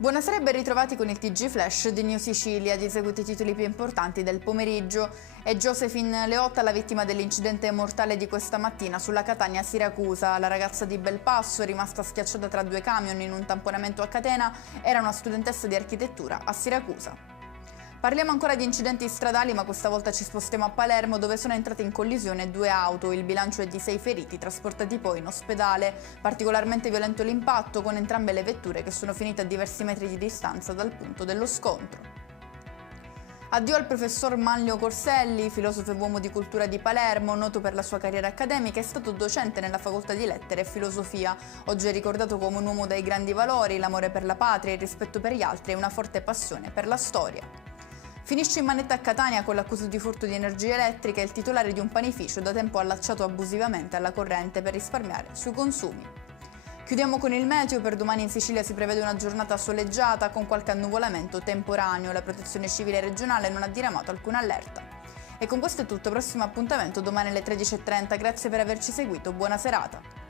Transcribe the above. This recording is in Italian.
Buonasera e ben ritrovati con il TG Flash di New Sicilia. Di seguito i titoli più importanti del pomeriggio. È Josephine Leotta la vittima dell'incidente mortale di questa mattina sulla Catania-Siracusa. La ragazza di Belpasso, rimasta schiacciata tra due camion in un tamponamento a catena, era una studentessa di architettura a Siracusa. Parliamo ancora di incidenti stradali, ma questa volta ci spostiamo a Palermo, dove sono entrate in collisione due auto. Il bilancio è di 6 feriti, trasportati poi in ospedale. Particolarmente violento l'impatto, con entrambe le vetture che sono finite a diversi metri di distanza dal punto dello scontro. Addio al professor Manlio Corselli, filosofo e uomo di cultura di Palermo, noto per la sua carriera accademica, è stato docente nella facoltà di lettere e filosofia. Oggi è ricordato come un uomo dai grandi valori, l'amore per la patria, il rispetto per gli altri e una forte passione per la storia. Finisce in manetta a Catania con l'accusa di furto di energia elettrica il titolare di un panificio da tempo allacciato abusivamente alla corrente per risparmiare sui consumi. Chiudiamo con il meteo. Per domani in Sicilia si prevede una giornata soleggiata con qualche annuvolamento temporaneo. La protezione civile regionale non ha diramato alcuna allerta. E con questo è tutto, prossimo appuntamento domani alle 13:30. Grazie per averci seguito, buona serata.